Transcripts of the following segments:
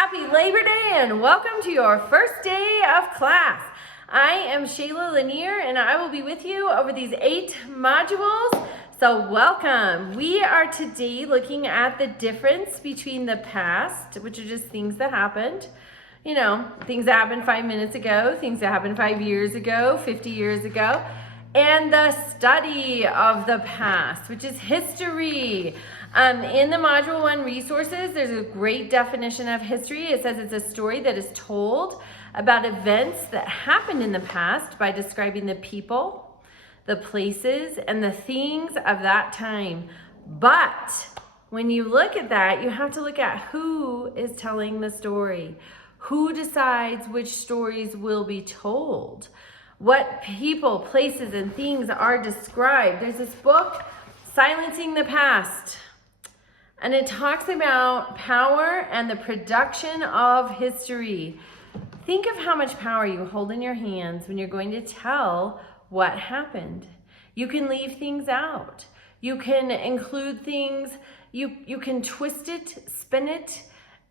Happy Labor Day and welcome to your first day of class. I am Shayla Lanier and I will be with you over these 8 modules. So welcome. We are today looking at the difference between the past, which are just things that happened. You know, things that happened 5 minutes ago, things that happened 5 years ago, 50 years ago, and the study of the past, which is history. In the Module 1 resources, there's a great definition of history. It says it's a story that is told about events that happened in the past by describing the people, the places, and the things of that time. But when you look at that, you have to look at who is telling the story. Who decides which stories will be told? What people, places, and things are described? There's this book, Silencing the Past, and it talks about power and the production of history. Think of how much power you hold in your hands when you're going to tell what happened. You can leave things out. You can include things, you can twist it, spin it.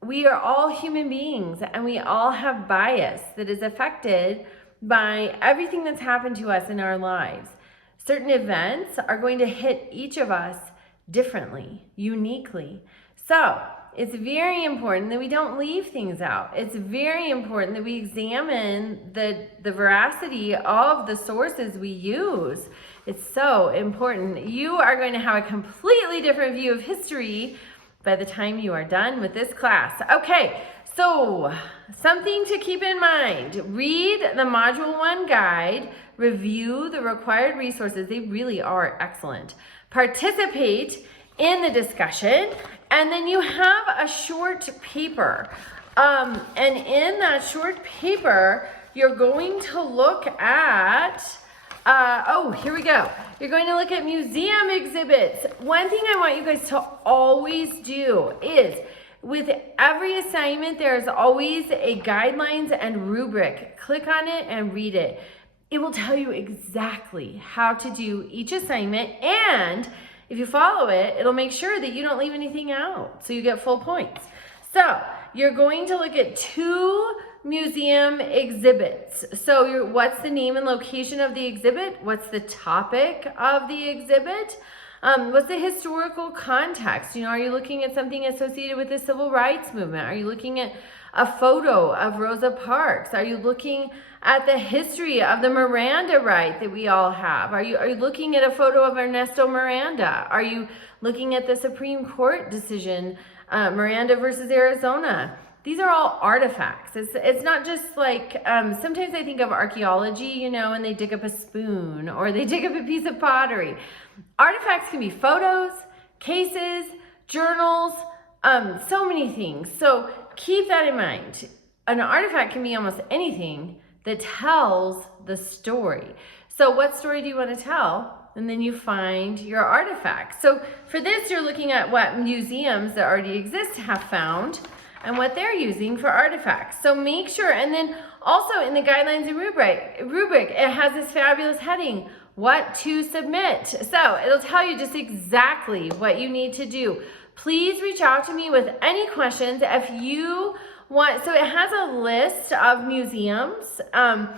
We are all human beings and we all have bias that is affected by everything that's happened to us in our lives. Certain events are going to hit each of us differently, uniquely. So it's very important that we don't leave things out. It's very important that we examine the veracity of the sources we use. It's so important. You are going to have a completely different view of history by the time you are done with this class. Okay, so something to keep in mind. Read the Module 1 guide, review the required resources. They really are excellent. Participate in the discussion, and then you have a short paper. And in that short paper, you're going to look at, here we go. You're going to look at museum exhibits. One thing I want you guys to always do is, with every assignment, there's always a guidelines and rubric. Click on it and read it. It will tell you exactly how to do each assignment, and if you follow it, it'll make sure that you don't leave anything out, so you get full points. So you're going to look at 2 museum exhibits. So what's the name and location of the exhibit? What's the topic of the exhibit? What's the historical context? You know, are you looking at something associated with the civil rights movement? Are you looking at a photo of Rosa Parks? Are you looking at the history of the Miranda right that we all have? Are you looking at a photo of Ernesto Miranda? Are you looking at the Supreme Court decision, Miranda versus Arizona? These are all artifacts. It's not just like, sometimes I think of archaeology, you know, and they dig up a spoon or they dig up a piece of pottery. Artifacts can be photos, cases, journals, so many things. So keep that in mind. An artifact can be almost anything that tells the story. So what story do you want to tell? And then you find your artifact. So for this, you're looking at what museums that already exist have found and what they're using for artifacts. So make sure, and then also in the guidelines and rubric, it has this fabulous heading, what to submit. So it'll tell you just exactly what you need to do. Please reach out to me with any questions if you want. So it has a list of museums, and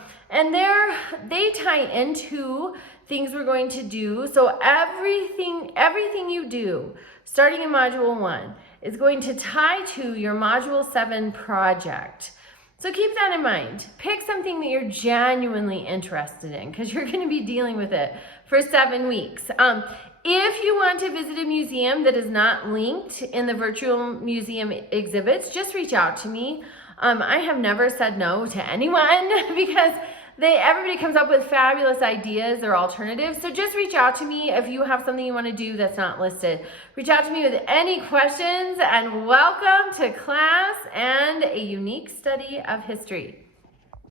they tie into things we're going to do. So everything you do, starting in Module 1, is going to tie to your Module 7 project. So keep that in mind. Pick something that you're genuinely interested in because you're going to be dealing with it for 7 weeks. If you want to visit a museum that is not linked in the virtual museum exhibits, just reach out to me. I have never said no to anyone because everybody comes up with fabulous ideas or alternatives. So just reach out to me if you have something you want to do that's not listed. Reach out to me with any questions, and welcome to class and a unique study of history.